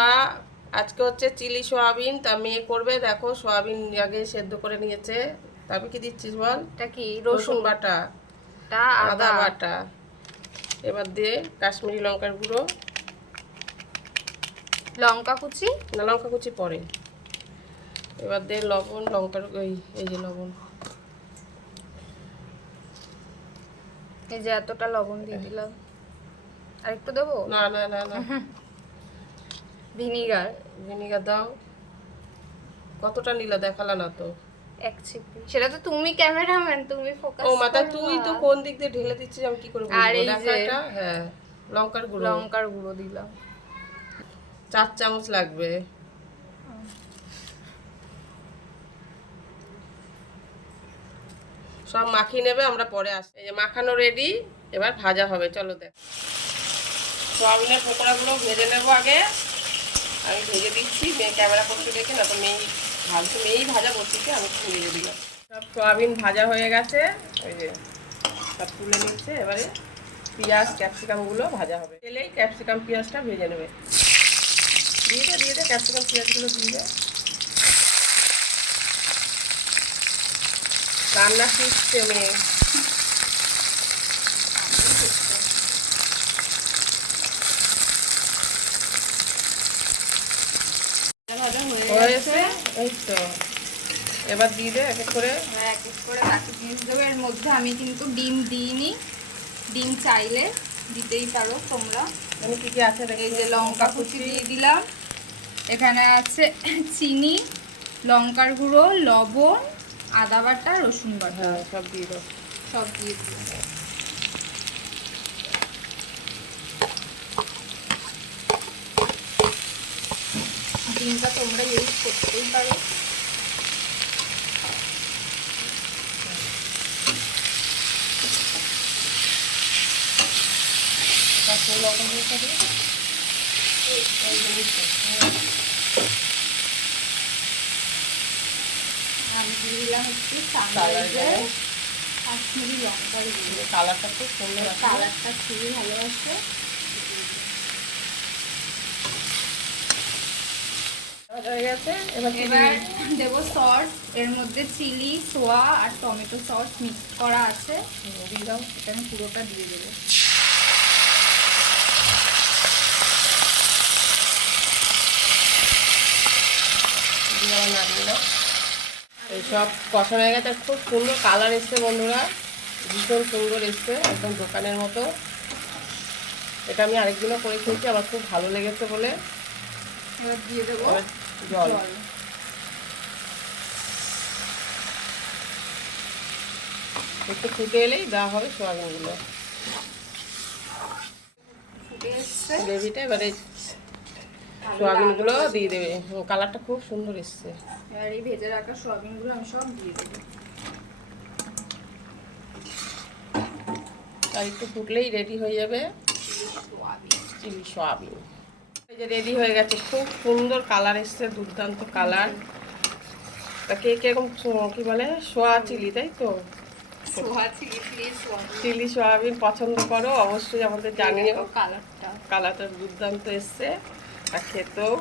বন্ধুরা, আজকে হচ্ছে চিলি সোয়াবিন। তা মেয়ে করবে। দেখো সোয়াবিন আগে সেদ্ধ করে নিয়েছে। তারপর কি দিচ্ছিস বল? এটা কি? রসুন বাটা, আদা আদা বাটা, এবার দিয়ে কাশ্মীরি লঙ্কার গুঁড়ো, লঙ্কা কুচি, না লঙ্কা কুচি পরে, এবার দিয়ে লবণ, লঙ্কার এই যে লবণ, এই যে এতটা লবণ দিয়ে দিলাম। আর একটু দেবো? না না না না ভিনিগার ভিনিগার দাও। কতটা নিলা দেখালা না তো। এক চিপি। সেটা তো তুমি ক্যামেরাম্যান, তুমি ফোকাস ও মাথা, করবা। তুই তো কোন দিক দিয়ে ঢেলে দিচ্ছিস আমি কি করে আর বুঝবো? এই দেখা যে এটা। হ্যাঁ, লঙ্কার গুঁড়ো লঙ্কার গুঁড়ো দিলাম 4 চামচ লাগবে। সব মাখিয়ে নেবে, আমরা পরে আসি। এই যে মাখানো রেডি, এবার ভাজা হবে। চলো দেখ। সোয়াবিনের পকোড়াগুলো ভেজে নেবো আগে। আমি ভেজে দিচ্ছি, মেয়ে ক্যামেরা করতে দেখে, না তো মেয়েই ভাজা করতেছে, আমি একটু ভেজে দিলাম। সব সোয়াবিন ভাজা হয়ে গেছে, ওই যে সব তুলে নিচ্ছে। এবারে পেঁয়াজ ক্যাপসিকামগুলো ভাজা হবে। তেলেই ক্যাপসিকাম পেঁয়াজটা ভেজে নেবে। দিয়ে দে ক্যাপসিকাম পেঁয়াজগুলো দিয়ে দে। রান্না শিখছে মেয়ে। হয়েছে, এই তো। এবার দিয়ে দে এক এক করে। এক এক করে বাকি জিনিস দেবো। এর মধ্যে আমি কিন্তু ডিম দিইনি। ডিম চাইলে দিতেই পারো তোমরা। মানে কি কি আছে এই যে লঙ্কা কুচি দিয়ে দিলাম, এখানে আছে চিনি, লঙ্কার গুঁড়ো, লবণ, আদা বাটা, রসুন বাটা। হ্যাঁ, সব দিয়ে দাও। সব দিয়ে দিলাম। ডিমটা তোমরা ইউজ করতেই পারো। আমি দিয়ে দিলাম একটু কাশ্মীরি লঙ্কার গুঁড়ো। কালারটা খুব সুন্দর আছে। কালারটা খুবই ভালো আছে। হয়ে গেছে। এবার দেবো সস। এর মধ্যে চিলি, সোয়া আর টমেটো সস মিক্স করা আছে। দিয়ে দাও। এটা আমি পুরোটা দিয়ে দেবো। দিয়ে আবার নাড়িয়ে দাও। এই সব কষানো হয়ে গেছে। খুব সুন্দর কালার এসছে বন্ধুরা, ভীষণ সুন্দর এসছে, একদম দোকানের মতো। এটা আমি আরেকদিনও করে খেয়েছি, আমার খুব ভালো লেগেছে বলে। এবার দিয়ে দেবো জল। একটু ফুটে এলেই দেওয়া হবে সোয়াবিনগুলো। ফুটে এসছে গ্রেভিটা এবারে সোয়াবিনগুলো দিয়ে দেবে। কালারটা খুব সুন্দর এসছে। এবার এই ভেজে রাখা সোয়াবিনগুলো আমি সব দিয়ে দেবো। আর একটু ফুটলেই রেডি হয়ে যাবে চিলি সোয়াবিন। এই যে রেডি হয়ে গেছে, খুব সুন্দর কালার এসছে, দুর্দান্ত কালার। তা কে কিরকম কি বলে সোয়া চিলি, তাই তো? চিলি সোয়াবিন পছন্দ করো অবশ্যই আমাদের জানিও। কালারটা দুর্দান্ত এসছে, আর খেতেও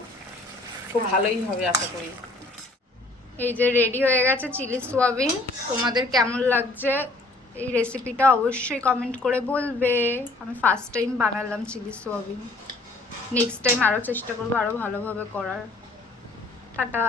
খুব ভালোই হবে আশা করি। এই যে রেডি হয়ে গেছে চিলি সোয়াবিন। তোমাদের কেমন লাগছে এই রেসিপিটা অবশ্যই কমেন্ট করে বলবে। আমি ফার্স্ট টাইম বানালাম চিলি সোয়াবিন। নেক্সট টাইম আরও চেষ্টা করবো আরও ভালোভাবে করার। টাটা।